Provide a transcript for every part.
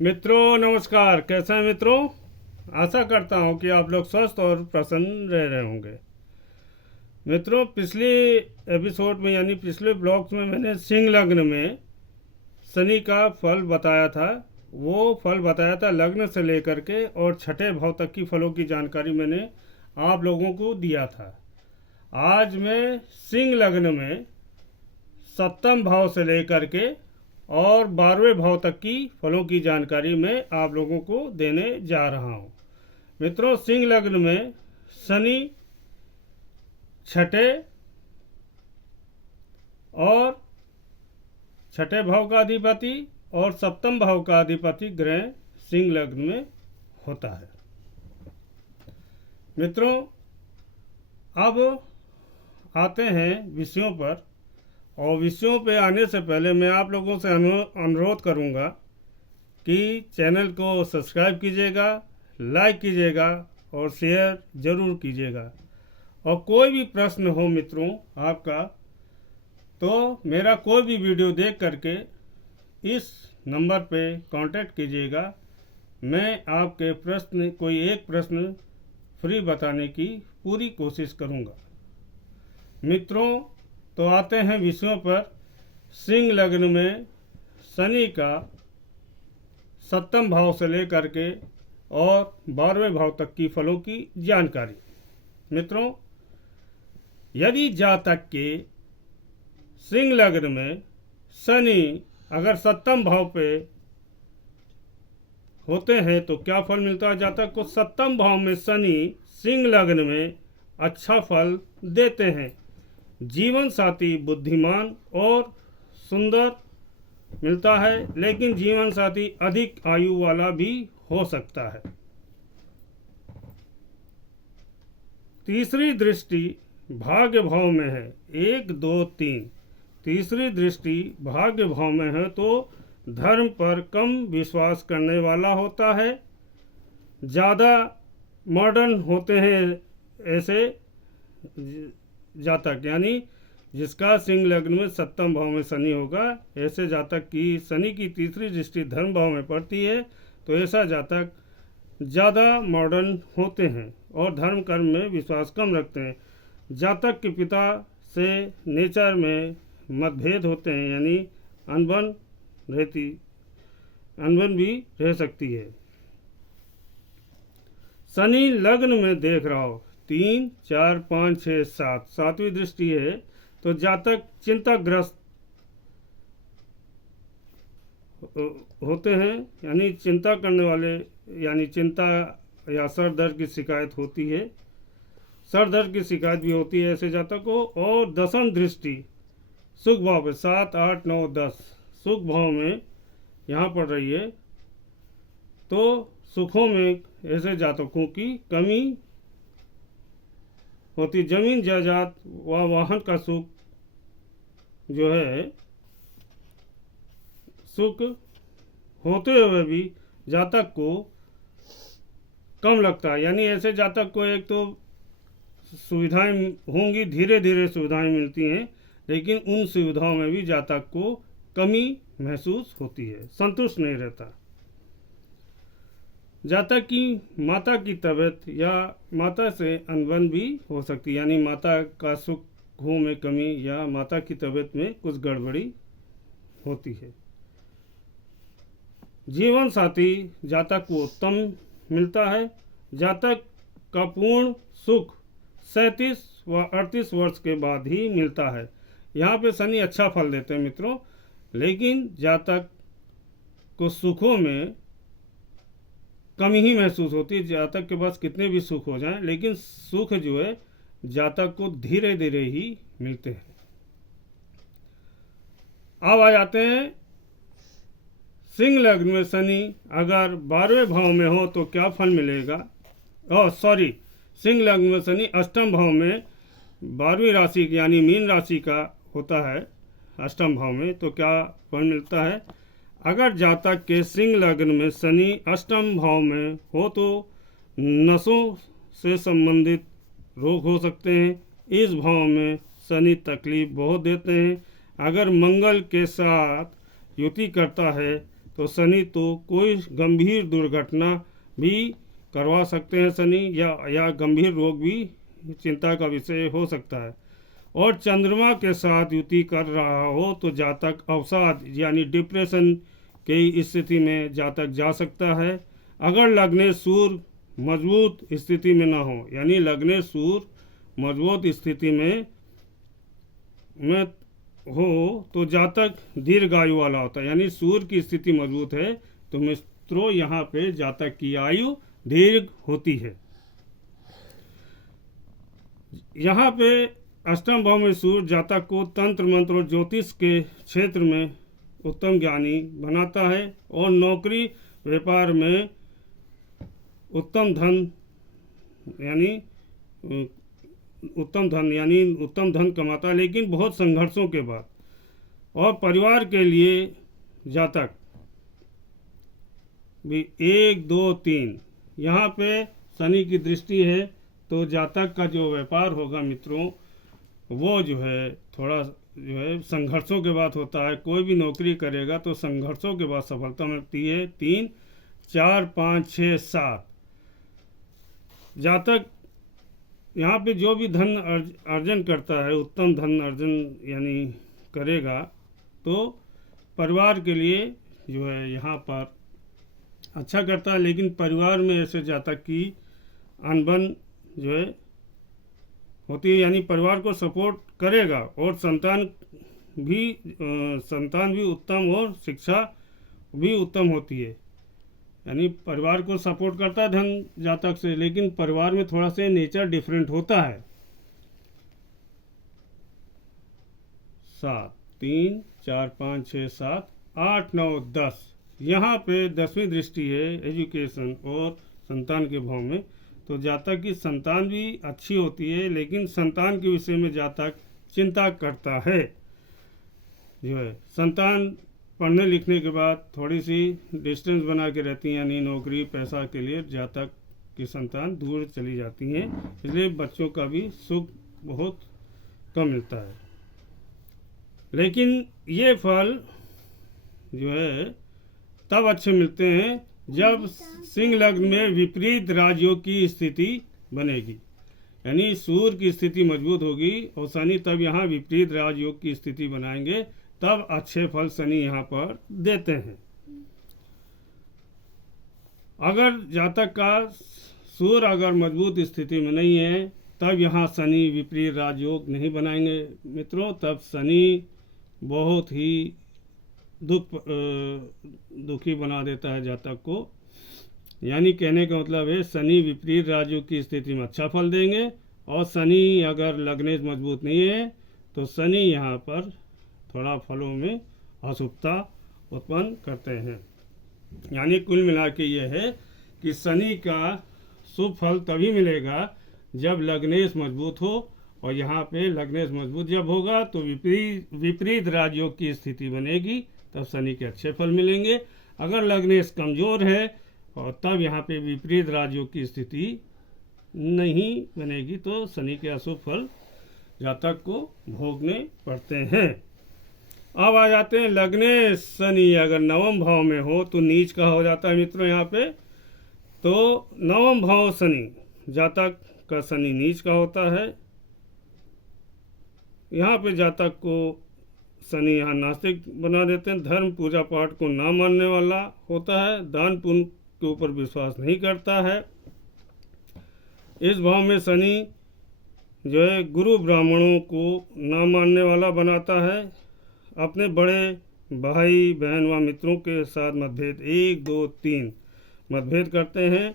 मित्रों नमस्कार, कैसे हैं मित्रों। आशा करता हूं कि आप लोग स्वस्थ और प्रसन्न रह रहे होंगे। मित्रों, पिछले एपिसोड में यानी पिछले ब्लॉग्स में मैंने सिंह लग्न में शनि का फल बताया था। वो फल बताया था लग्न से लेकर के और छठे भाव तक की फलों की जानकारी मैंने आप लोगों को दिया था। आज मैं सिंह लग्न में सप्तम भाव से लेकर के और 12वें भाव तक की फलों की जानकारी मैं आप लोगों को देने जा रहा हूं। मित्रों, सिंह लग्न में शनि छठे भाव का अधिपति और सप्तम भाव का अधिपति ग्रह सिंह लग्न में होता है। मित्रों, अब आते हैं विषयों पर, और विषयों पे आने से पहले मैं आप लोगों से अनुरोध करूंगा कि चैनल को सब्सक्राइब कीजिएगा, लाइक कीजिएगा और शेयर ज़रूर कीजिएगा। और कोई भी प्रश्न हो मित्रों आपका, तो मेरा कोई भी वीडियो देख करके इस नंबर पे कांटेक्ट कीजिएगा। मैं आपके प्रश्न, कोई एक प्रश्न फ्री बताने की पूरी कोशिश करूंगा। मित्रों, तो आते हैं विषयों पर। सिंह लग्न में शनि का सप्तम भाव से लेकर के और 12वें भाव तक की फलों की जानकारी। मित्रों, यदि जातक के सिंह लग्न में शनि अगर सप्तम भाव पे होते हैं तो क्या फल मिलता है। जातक को सप्तम भाव में शनि सिंह लग्न में अच्छा फल देते हैं। जीवन साथी बुद्धिमान और सुंदर मिलता है, लेकिन जीवन साथी अधिक आयु वाला भी हो सकता है। तीसरी दृष्टि भाग्य भाव में है, 1 2 3। तीसरी दृष्टि भाग्य भाव में है तो धर्म पर कम विश्वास करने वाला होता है, ज़्यादा मॉडर्न होते हैं ऐसे जातक, यानी जिसका सिंह लग्न में सप्तम भाव में शनि होगा, ऐसे जातक की शनि की तीसरी दृष्टि धर्म भाव में पड़ती है तो ऐसा जातक ज़्यादा मॉडर्न होते हैं और धर्म कर्म में विश्वास कम रखते हैं। जातक के पिता से नेचर में मतभेद होते हैं, यानी अनबन भी रह सकती है। शनि लग्न में देख रहा हो 3 4 5 6 7, सातवीं दृष्टि है तो जातक चिंताग्रस्त होते हैं, यानी चिंता करने वाले, यानी चिंता या सर दर्द की शिकायत होती है, सर दर्द की शिकायत भी होती है ऐसे जातक को। और दसम दृष्टि सुख भाव में 7 8 9 10 सुख भाव में यहाँ पड़ रही है तो सुखों में ऐसे जातकों की कमी होती। जमीन जायदाद व वाहन का सुख जो है, सुख होते हुए भी जातक को कम लगता है, यानी ऐसे जातक को एक तो सुविधाएं होंगी, धीरे धीरे सुविधाएं मिलती हैं, लेकिन उन सुविधाओं में भी जातक को कमी महसूस होती है, संतुष्ट नहीं रहता। जातक की माता की तबीयत या माता से अनबन भी हो सकती है, यानी माता का सुखों में कमी या माता की तबीयत में कुछ गड़बड़ी होती है। जीवन साथी जातक को उत्तम मिलता है। जातक का पूर्ण सुख 37 व 38 वर्ष के बाद ही मिलता है। यहाँ पे शनि अच्छा फल देते हैं मित्रों, लेकिन जातक को सुखों में कमी ही महसूस होती है। जातक के पास कितने भी सुख हो जाएं, लेकिन सुख जो है जातक को धीरे धीरे ही मिलते हैं। अब आ जाते हैं सिंह लग्न में शनि अगर 12वें भाव में हो तो क्या फल मिलेगा। सिंह लग्न में शनि अष्टम भाव में 12वीं राशि यानी मीन राशि का होता है अष्टम भाव में, तो क्या फल मिलता है। अगर जातक के सिंह लग्न में शनि अष्टम भाव में हो तो नसों से संबंधित रोग हो सकते हैं। इस भाव में शनि तकलीफ बहुत देते हैं। अगर मंगल के साथ युति करता है तो शनि तो कोई गंभीर दुर्घटना भी करवा सकते हैं शनि, या गंभीर रोग भी चिंता का विषय हो सकता है। और चंद्रमा के साथ युति कर रहा हो तो जातक अवसाद यानी डिप्रेशन की स्थिति में जातक जा सकता है। अगर लग्नेश सूर्य मजबूत स्थिति में ना हो, यानी लग्नेश सूर्य मजबूत स्थिति में हो तो जातक दीर्घायु वाला होता है, यानी सूर्य की स्थिति मजबूत है तो मित्रों यहाँ पे जातक की आयु दीर्घ होती है। यहाँ पे अष्टम भाव में सूर्य जातक को तंत्र मंत्र और ज्योतिष के क्षेत्र में उत्तम ज्ञानी बनाता है और नौकरी व्यापार में उत्तम धन यानी उत्तम धन कमाता है, लेकिन बहुत संघर्षों के बाद। और परिवार के लिए जातक भी 1 2 3 यहाँ पे शनि की दृष्टि है तो जातक का जो व्यापार होगा मित्रों वो जो है थोड़ा जो है संघर्षों के बाद होता है। कोई भी नौकरी करेगा तो संघर्षों के बाद सफलता मिलती है। 3 4 5 6 7 जातक यहाँ पे जो भी धन अर्जन करता है उत्तम धन अर्जन यानी करेगा तो परिवार के लिए जो है यहाँ पर अच्छा करता है, लेकिन परिवार में ऐसे जातक की अनबन जो है होती है, यानी परिवार को सपोर्ट करेगा और संतान भी उत्तम और शिक्षा भी उत्तम होती है, यानी परिवार को सपोर्ट करता है धन जातक से, लेकिन परिवार में थोड़ा सा नेचर डिफरेंट होता है। 7 3 4 5 6 7 8 9 10 यहाँ पे 10वीं दृष्टि है एजुकेशन और संतान के भाव में, तो जातक की संतान भी अच्छी होती है, लेकिन संतान के विषय में जातक चिंता करता है। जो है संतान पढ़ने लिखने के बाद थोड़ी सी डिस्टेंस बना के रहती हैं, यानी नौकरी पैसा के लिए जातक की संतान दूर चली जाती हैं, इसलिए बच्चों का भी सुख बहुत कम मिलता है। लेकिन ये फल जो है तब अच्छे मिलते हैं जब सिंह लग्न में विपरीत राजयोग की स्थिति बनेगी, यानी सूर्य की स्थिति मजबूत होगी और शनि तब यहाँ विपरीत राजयोग की स्थिति बनाएंगे, तब अच्छे फल शनि यहाँ पर देते हैं। अगर जातक का सूर्य अगर मजबूत स्थिति में नहीं है तब यहाँ शनि विपरीत राजयोग नहीं बनाएंगे मित्रों, तब शनि बहुत ही दुखी बना देता है जातक को। यानी कहने का मतलब है शनि विपरीत राजयोग की स्थिति में अच्छा फल देंगे, और शनि अगर लग्नेश मजबूत नहीं है तो शनि यहाँ पर थोड़ा फलों में अशुभता उत्पन्न करते हैं। यानी कुल मिला के यह है कि शनि का शुभ फल तभी मिलेगा जब लग्नेश मजबूत हो, और यहाँ पे लग्नेश मजबूत जब होगा तो विपरीत राजयोग की स्थिति बनेगी, तब शनि के अच्छे फल मिलेंगे। अगर लग्नेश कमज़ोर है और तब यहाँ पे विपरीत राजयोग की स्थिति नहीं बनेगी तो शनि के अशुभ फल जातक को भोगने पड़ते हैं। अब आ जाते हैं लग्नेश शनि अगर नवम भाव में हो तो नीच का हो जाता है मित्रों। यहाँ पे तो नवम भाव शनि जातक का शनि नीच का होता है। यहाँ पे जातक को शनि यहाँ नास्तिक बना देते हैं, धर्म पूजा पाठ को ना मानने वाला होता है, दान पुण्य के ऊपर विश्वास नहीं करता है। इस भाव में शनि जो है गुरु ब्राह्मणों को ना मानने वाला बनाता है। अपने बड़े भाई बहन व मित्रों के साथ मतभेद 1 2 3 मतभेद करते हैं।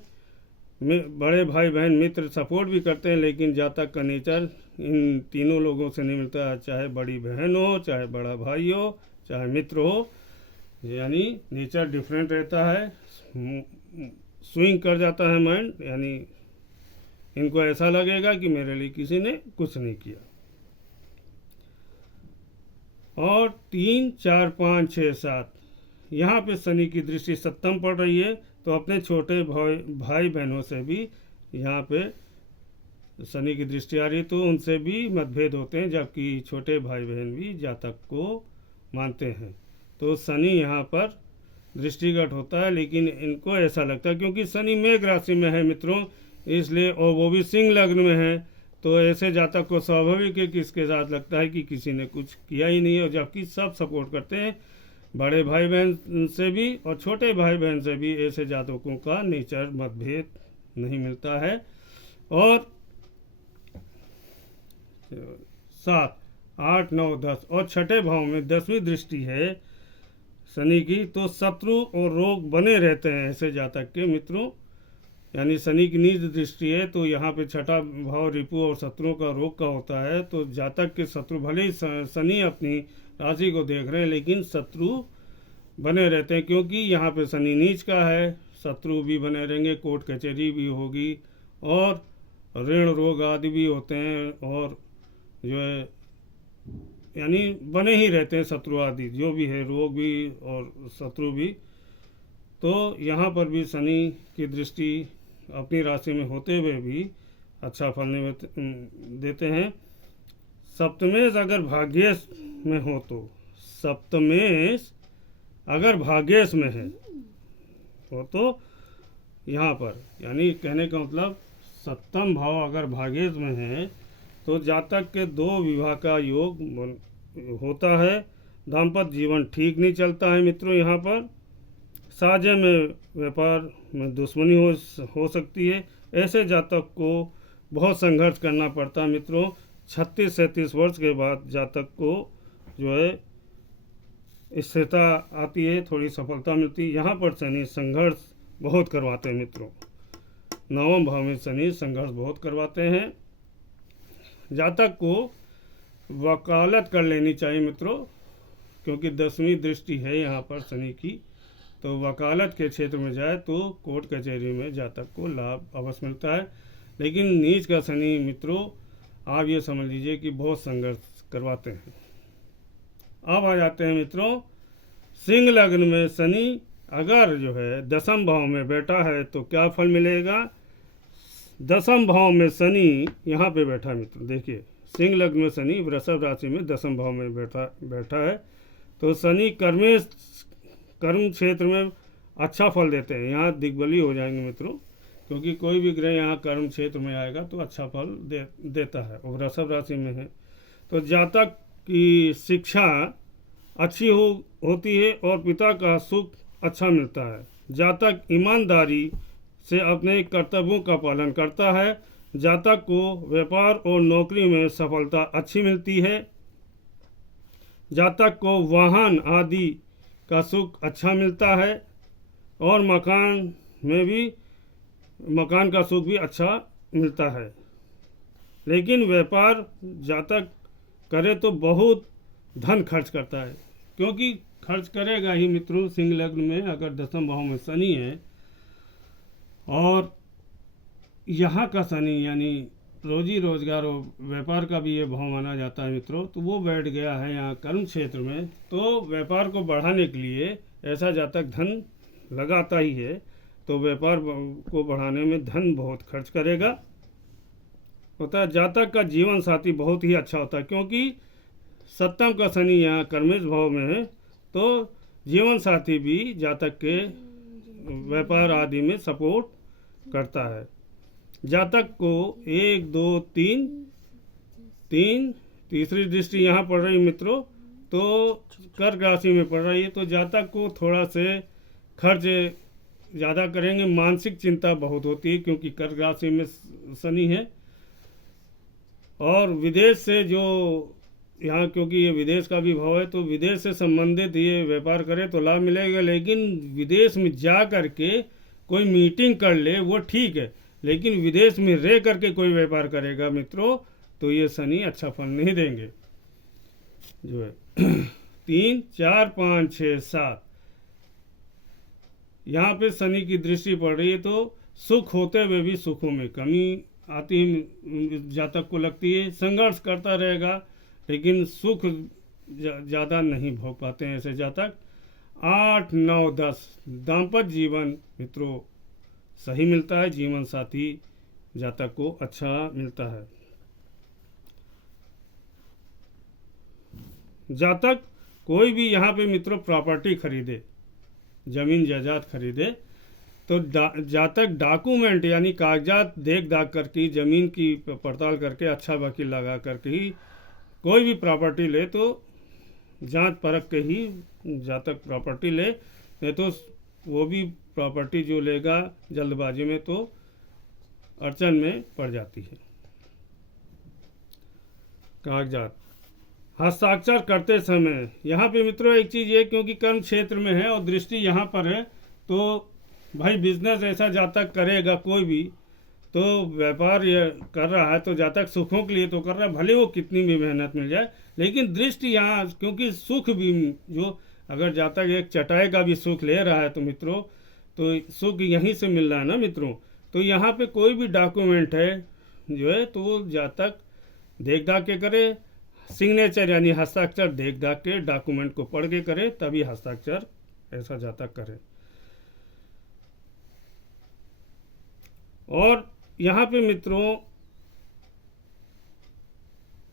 बड़े भाई बहन मित्र सपोर्ट भी करते हैं, लेकिन जातक का नेचर इन तीनों लोगों से नहीं मिलता है, चाहे बड़ी बहन हो, चाहे बड़ा भाई हो, चाहे मित्र हो, यानी नेचर डिफरेंट रहता है। स्विंग कर जाता है माइंड, यानी इनको ऐसा लगेगा कि मेरे लिए किसी ने कुछ नहीं किया। और 3 4 5 6 7 यहाँ पे शनि की दृष्टि सप्तम पड़ रही है, तो अपने छोटे भाई बहनों से भी यहाँ पे शनि की दृष्टि आ रही है, तो उनसे भी मतभेद होते हैं, जबकि छोटे भाई बहन भी जातक को मानते हैं। तो शनि यहाँ पर दृष्टिगत होता है, लेकिन इनको ऐसा लगता है क्योंकि शनि मेघ राशि में है मित्रों, इसलिए, और वो भी सिंह लग्न में है, तो ऐसे जातक को स्वाभाविक है कि इसके साथ लगता है कि किसी ने कुछ किया ही नहीं है, और जबकि सब सपोर्ट करते हैं, बड़े भाई बहन से भी और छोटे भाई बहन से भी ऐसे जातकों का नेचर मतभेद नहीं मिलता है। और 7, 8, 9, 10 और छठे भाव में 10वीं दृष्टि है शनि की, तो शत्रु और रोग बने रहते हैं ऐसे जातक के मित्रों, यानी शनि की नीच दृष्टि है, तो यहाँ पे छठा भाव रिपु और शत्रुओं का रोग का होता है, तो जातक के शत्रु, भले ही शनि अपनी राशि को देख रहे हैं लेकिन शत्रु बने रहते हैं, क्योंकि यहाँ पे शनि नीच का है, शत्रु भी बने रहेंगे, कोर्ट कचहरी भी होगी, और ऋण रोग आदि भी होते हैं, और जो है यानी बने ही रहते हैं शत्रु आदि, जो भी है रोग भी और शत्रु भी। तो यहाँ पर भी शनि की दृष्टि अपनी राशि में होते हुए भी अच्छा फल नहीं देते हैं। सप्तमेश अगर भाग्येश में हो, तो सप्तमेश अगर भाग्येश में है हो तो यहाँ पर, यानी कहने का मतलब सप्तम भाव अगर भाग्येश में है तो जातक के 2 विवाह का योग होता है, दाम्पत्य जीवन ठीक नहीं चलता है मित्रों। यहाँ पर साझे में व्यापार में दुश्मनी हो सकती है, ऐसे जातक को बहुत संघर्ष करना पड़ता है मित्रों। 36-37 वर्ष के बाद जातक को जो है स्थिरता आती है, थोड़ी सफलता मिलती है। यहाँ पर शनि संघर्ष बहुत करवाते हैं मित्रों, 9वें भाव में शनि संघर्ष बहुत करवाते हैं। जातक को वकालत कर लेनी चाहिए मित्रों, क्योंकि 10वीं दृष्टि है यहाँ पर शनि की, तो वकालत के क्षेत्र में जाए तो कोर्ट कचहरी में जातक को लाभ अवश्य मिलता है। लेकिन नीच का शनि मित्रों आप ये समझ लीजिए कि बहुत संघर्ष करवाते हैं। अब आ जाते हैं मित्रों सिंह लग्न में शनि अगर जो है 10म भाव में बैठा है तो क्या फल मिलेगा। 10म भाव में शनि यहाँ पे बैठा है मित्रों, देखिए सिंह लग्न में शनि वृषभ राशि में 10म भाव में बैठा है, तो शनि कर्म क्षेत्र में अच्छा फल देते हैं। यहाँ दिग्बली हो जाएंगे मित्रों, क्योंकि कोई भी ग्रह यहाँ कर्म क्षेत्र में आएगा तो अच्छा फल देता है, और वृषभ राशि में है। तो जातक की शिक्षा अच्छी होती है और पिता का सुख अच्छा मिलता है। जातक ईमानदारी से अपने कर्तव्यों का पालन करता है। जातक को व्यापार और नौकरी में सफलता अच्छी मिलती है। जातक को वाहन आदि का सुख अच्छा मिलता है, और मकान का सुख भी अच्छा मिलता है। लेकिन व्यापार जातक करे तो बहुत धन खर्च करता है, क्योंकि खर्च करेगा ही मित्रों। सिंह लग्न में अगर 10म भाव में शनि है और यहाँ का शनि यानी रोजी रोजगार और व्यापार का भी ये भाव माना जाता है मित्रों, तो वो बैठ गया है यहाँ कर्म क्षेत्र में, तो व्यापार को बढ़ाने के लिए ऐसा जातक धन लगाता ही है, तो व्यापार को बढ़ाने में धन बहुत खर्च करेगा। होता है जातक का जीवन साथी बहुत ही अच्छा होता है, क्योंकि 7म का शनि यहाँ कर्मेश भाव में है, तो जीवन साथी भी जातक के व्यापार आदि में सपोर्ट करता है। जातक को 1, 2, 3 तीसरी दृष्टि यहाँ पड़ रही मित्रों, तो कर्क राशि में पड़ रही है, तो जातक को थोड़ा से खर्च ज़्यादा करेंगे, मानसिक चिंता बहुत होती है, क्योंकि कर्क राशि में शनि है। और विदेश से जो यहाँ, क्योंकि ये विदेश का भी भाव है, तो विदेश से संबंधित ये व्यापार करे तो लाभ मिलेगा। लेकिन विदेश में जा करके कोई मीटिंग कर ले वो ठीक है, लेकिन विदेश में रह करके कोई व्यापार करेगा मित्रों तो ये शनि अच्छा फल नहीं देंगे जो है। 3, 4, 5, 6, 7 यहाँ पे शनि की दृष्टि पड़ रही है, तो सुख होते हुए भी सुखों में कमी आती जातक को लगती है। संघर्ष करता रहेगा लेकिन सुख ज़्यादा नहीं भोग पाते हैं ऐसे जातक। 8, 9, 10 दाम्पत्य जीवन मित्रों सही मिलता है, जीवन साथी जातक को अच्छा मिलता है। जातक कोई भी यहाँ पे मित्रों प्रॉपर्टी खरीदे ज़मीन जायदाद खरीदे तो जातक डॉक्यूमेंट यानी कागजात देख दाख करके ज़मीन की पड़ताल करके अच्छा वकील लगा करके ही कोई भी प्रॉपर्टी ले तो जांच परख के ही जातक प्रॉपर्टी ले, नहीं तो वो भी प्रॉपर्टी जो लेगा जल्दबाजी में तो अड़चन में पड़ जाती है। कागजात हस्ताक्षर करते समय यहाँ पे मित्रों एक चीज़ ये, क्योंकि कर्म क्षेत्र में है और दृष्टि यहाँ पर है, तो भाई बिजनेस ऐसा जातक करेगा कोई भी, तो व्यापार ये कर रहा है तो जातक सुखों के लिए तो कर रहा है, भले वो कितनी भी मेहनत मिल जाए, लेकिन दृष्टि यहाँ, क्योंकि सुख भी जो अगर जातक एक चटाई का भी सुख ले रहा है तो मित्रों तो सुख यहीं से मिल रहा है ना मित्रों। तो यहाँ पे कोई भी डॉक्यूमेंट है जो है तो वो जातक देख दाख के करे, सिग्नेचर यानी हस्ताक्षर देख दाख के डॉक्यूमेंट को पढ़ के करे, तभी हस्ताक्षर ऐसा जातक करे। और यहाँ पे मित्रों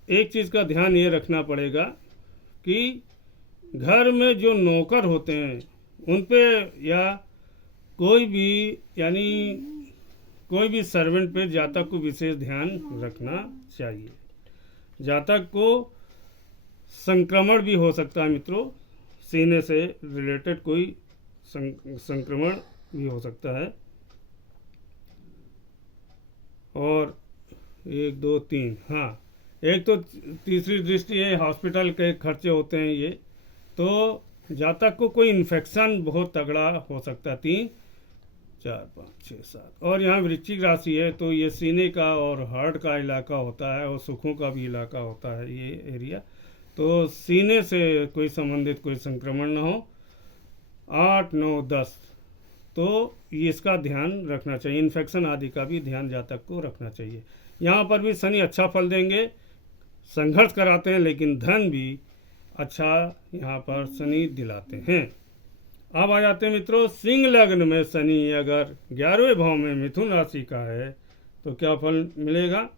एक चीज़ का ध्यान ये रखना पड़ेगा कि घर में जो नौकर होते हैं उन पे या कोई भी यानी कोई भी सर्वेंट पे जातक को विशेष ध्यान रखना चाहिए। जातक को संक्रमण भी हो सकता है मित्रों, सीने से रिलेटेड कोई संक्रमण भी हो सकता है। और 1 2 3 हाँ, एक तो तीसरी दृष्टि है, हॉस्पिटल के खर्चे होते हैं ये, तो जातक को कोई इन्फेक्शन बहुत तगड़ा हो सकता है। 3 4 5 6 7 और यहाँ वृश्चिक राशि है तो ये सीने का और हार्ट का इलाका होता है और सुखों का भी इलाका होता है ये एरिया, तो सीने से कोई संबंधित कोई संक्रमण ना हो। 8 9 10 तो इसका ध्यान रखना चाहिए, इन्फेक्शन आदि का भी ध्यान जातक को रखना चाहिए। यहाँ पर भी शनि अच्छा फल देंगे, संघर्ष कराते हैं लेकिन धन भी अच्छा यहाँ पर शनि दिलाते हैं। अब आ जाते हैं मित्रों, सिंह लग्न में शनि अगर 11वें भाव में मिथुन राशि का है तो क्या फल मिलेगा।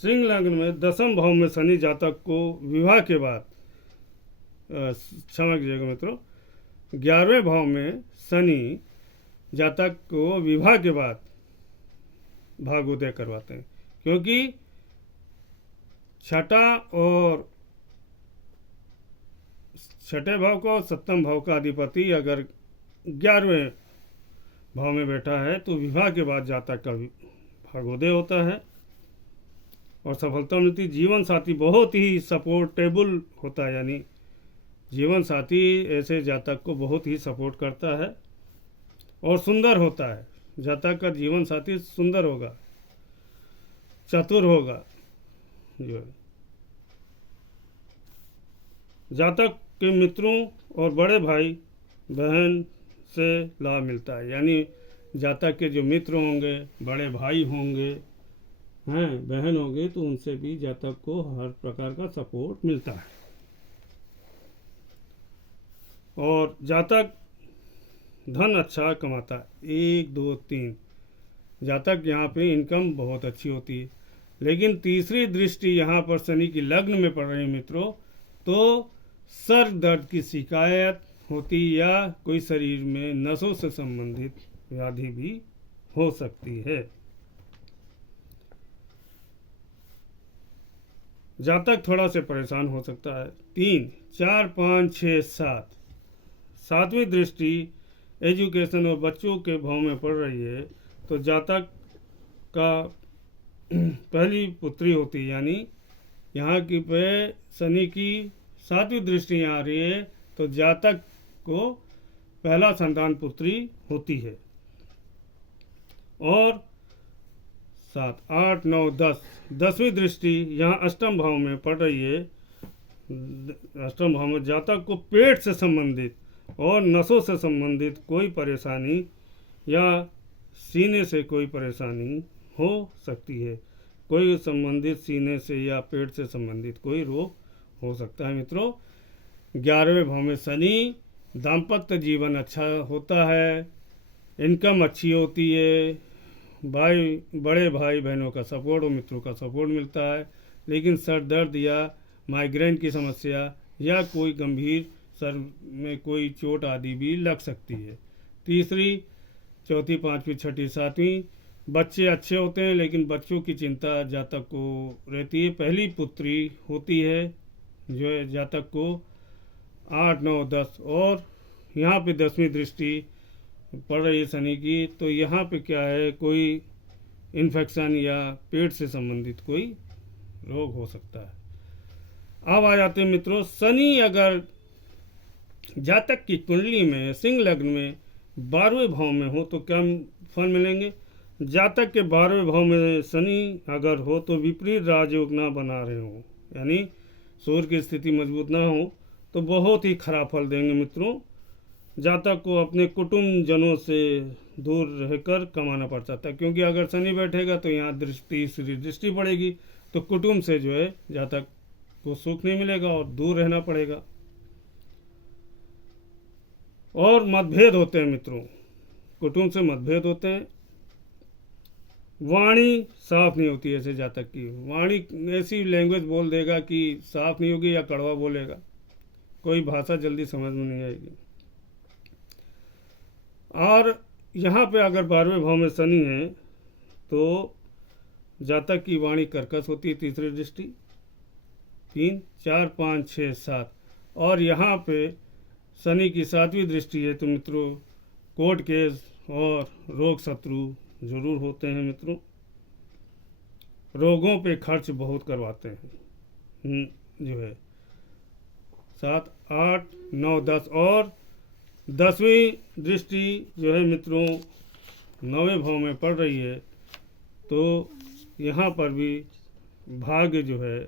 सिंह लग्न में 10वें भाव में शनि जातक को विवाह के बाद, क्षमा कीजिएगा मित्रों, 11वें भाव में शनि जातक को विवाह के बाद भाग्योदय करवाते हैं, क्योंकि छठा और छठे भाव का और 7वें भाव का अधिपति अगर 11वें भाव में बैठा है तो विवाह के बाद जातक का भाग्योदय होता है और सफलता मिलती। जीवन साथी बहुत ही सपोर्टेबल होता है, यानी जीवन साथी ऐसे जातक को बहुत ही सपोर्ट करता है और सुंदर होता है। जातक का जीवन साथी सुंदर होगा, चतुर होगा। जो है जातक के मित्रों और बड़े भाई बहन से लाभ मिलता है, यानी जातक के जो मित्र होंगे, बड़े भाई होंगे, हैं बहन होंगे, तो उनसे भी जातक को हर प्रकार का सपोर्ट मिलता है। और जातक धन अच्छा कमाता है। 1 2 3 जातक यहाँ पे इनकम बहुत अच्छी होती है, लेकिन तीसरी दृष्टि यहाँ पर शनि की लग्न में पड़ रही मित्रों, तो सर दर्द की शिकायत होती या कोई शरीर में नसों से संबंधित व्याधि भी हो सकती है। जातक थोड़ा से परेशान हो सकता है। 3 4 5 6 7 7वीं दृष्टि एजुकेशन और बच्चों के भाव में पड़ रही है, तो जातक का पहली पुत्री होती है, यानी यहाँ की पे शनि की 7वीं दृष्टि यहाँ आ रही है, तो जातक को पहला संतान पुत्री होती है। और 7 8 9 10 10वीं दृष्टि यहाँ अष्टम भाव में पड़ रही है। अष्टम भाव में जातक को पेट से संबंधित और नसों से संबंधित कोई परेशानी या सीने से कोई परेशानी हो सकती है। कोई संबंधित सीने से या पेट से संबंधित कोई रोग हो सकता है। मित्रों 11वें भाव में शनि, दाम्पत्य जीवन अच्छा होता है, इनकम अच्छी होती है, बड़े भाई बहनों का सपोर्ट और मित्रों का सपोर्ट मिलता है, लेकिन सर दर्द या माइग्रेन की समस्या या कोई गंभीर सर में कोई चोट आदि भी लग सकती है। तीसरी, चौथी, पांचवी, छठी, सातवीं, बच्चे अच्छे होते हैं लेकिन बच्चों की चिंता जातक को रहती है। पहली पुत्री होती है जो है जातक को 8, 9, 10, और यहाँ पे 10वीं दृष्टि पड़ रही है शनि की, तो यहाँ पे क्या है, कोई इन्फेक्शन या पेट से संबंधित कोई रोग हो सकता है। अब आ जाते हैं मित्रों, शनि अगर जातक की कुंडली में सिंह लग्न में 12वें भाव में हो तो क्या फल मिलेंगे। जातक के 12वें भाव में शनि अगर हो तो विपरीत राजयोग ना बना रहे हो, यानी सूर्य की स्थिति मजबूत ना हो तो बहुत ही खराब फल देंगे मित्रों। जातक को अपने कुटुंब जनों से दूर रहकर कमाना पड़ सकता है, क्योंकि अगर शनि बैठेगा तो यहाँ तीसरी दृष्टि पड़ेगी, तो कुटुंब से जो है जातक को सुख नहीं मिलेगा और दूर रहना पड़ेगा। और मतभेद होते हैं मित्रों, कुटुंब से मतभेद होते हैं। वाणी साफ नहीं होती, ऐसे जातक की वाणी ऐसी लैंग्वेज बोल देगा कि साफ नहीं होगी या कड़वा बोलेगा, कोई भाषा जल्दी समझ में नहीं आएगी। और यहाँ पे अगर 12वें भाव में शनि है तो जातक की वाणी कर्कश होती है, तीसरी दृष्टि, 3, 4, 5, 6, 7, और यहाँ पे शनि की 7वीं दृष्टि है तो मित्रों कोर्ट केस और रोग शत्रु जरूर होते हैं मित्रों। रोगों पे खर्च बहुत करवाते हैं जो है। 7, 8, 9, 10, और 10वीं दृष्टि जो है मित्रों 9वें भाव में पड़ रही है, तो यहाँ पर भी भाग्य जो है,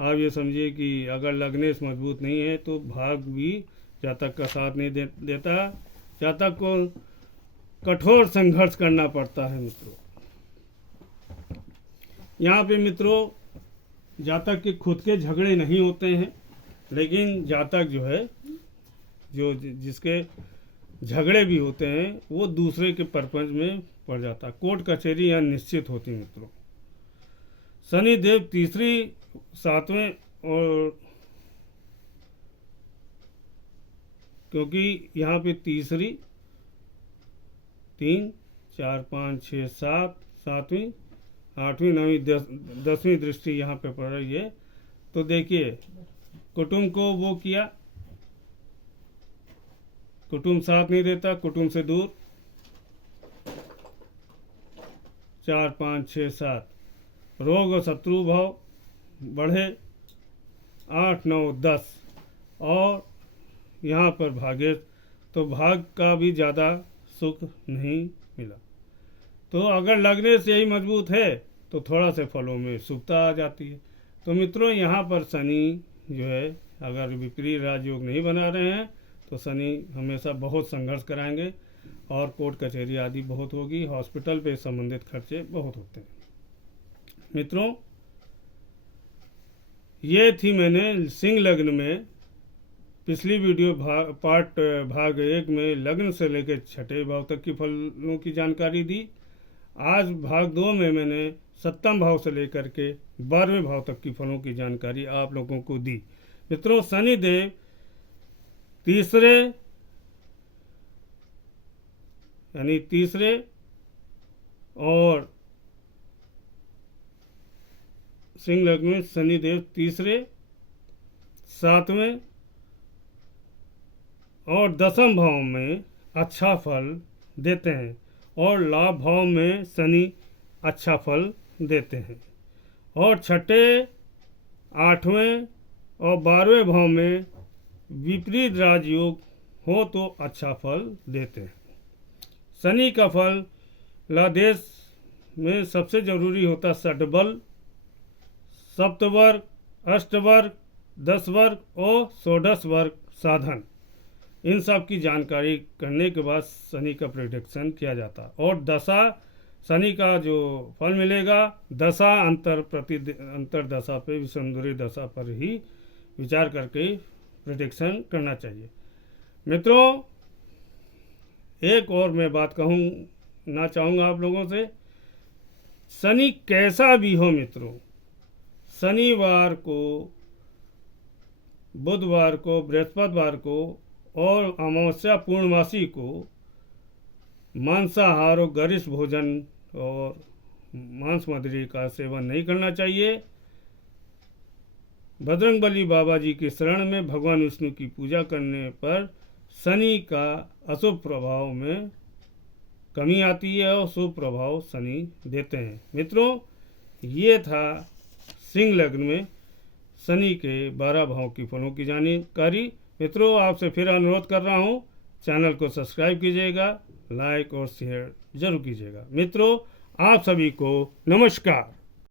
आप ये समझिए कि अगर लग्नेश मजबूत नहीं है तो भाग्य भी जातक का साथ नहीं देता, जातक को कठोर संघर्ष करना पड़ता है मित्रों। यहाँ पे मित्रों जातक के खुद के झगड़े नहीं होते हैं, लेकिन जातक जो है जो जिसके झगड़े भी होते हैं वो दूसरे के परपंच में पड़ जाता है। कोर्ट कचहरी यहाँ निश्चित होती मित्रों। शनि देव तीसरी, 7वें, और क्योंकि यहाँ पे तीसरी, 3, 4, 5, 6, 7, 7वीं, 8वीं, 9वीं, 10वीं दृष्टि यहाँ पे पड़ रही है, तो देखिए कुटुंब को वो किया, कुटुंब साथ नहीं देता, कुटुंब से दूर, 4, 5, 6, 7, रोग और शत्रु भाव बढ़े, 8, 9, 10, और यहाँ पर भाग्य, तो भाग का भी ज़्यादा सुख नहीं मिला। तो अगर लगने से यही मजबूत है तो थोड़ा से फलों में शुभता आ जाती है। तो मित्रों यहाँ पर शनि जो है अगर विपरीत राजयोग नहीं बना रहे हैं तो शनि हमेशा बहुत संघर्ष कराएंगे और कोर्ट कचहरी आदि बहुत होगी, हॉस्पिटल पे संबंधित खर्चे बहुत होते हैं। मित्रों ये थी मैंने सिंह लग्न में पिछली वीडियो भाग 1 में लग्न से लेकर छठे भाव तक की फलों की जानकारी दी। आज भाग 2 में मैंने 7वें भाव से लेकर के 12वें भाव तक की फलों की जानकारी आप लोगों को दी। मित्रों शनि देव तीसरे और सिंह लग्न में शनि देव तीसरे, 7वें और 10वें भाव में अच्छा फल देते हैं, और लाभ भाव में शनि अच्छा फल देते हैं, और छठे, 8वें और 12वें भाव में विपरीत राजयोग हो तो अच्छा फल देते हैं। शनि का फल लादेश में सबसे जरूरी होता षडबल, सप्तवर्ग, अष्टवर्ग, 10 वर्ग और षोडश वर्ग साधन। इन सब की जानकारी करने के बाद शनि का प्रेडिक्शन किया जाता, और दशा शनि का जो फल मिलेगा दशा अंतर दशा पे, विषमधुरी दशा पर ही विचार करके प्रेडिक्शन करना चाहिए। मित्रों एक और मैं बात कहूँना चाहूँगा आप लोगों से, शनि कैसा भी हो मित्रों, शनिवार को बुधवार को, बृहस्पतिवार को और अमावस्या पूर्णमासी को मांसाहार और गरिष्ठ भोजन और मांस मदिरा का सेवन नहीं करना चाहिए। बजरंगबली बाबा जी की शरण में भगवान विष्णु की पूजा करने पर शनि का अशुभ प्रभाव में कमी आती है और शुभ प्रभाव शनि देते हैं। मित्रों, ये था सिंह लग्न में शनि के 12 भाव की फलों की जानकारी। मित्रों, आपसे फिर अनुरोध कर रहा हूँ, चैनल को सब्सक्राइब कीजिएगा, लाइक और शेयर जरूर कीजिएगा। मित्रों, आप सभी को नमस्कार।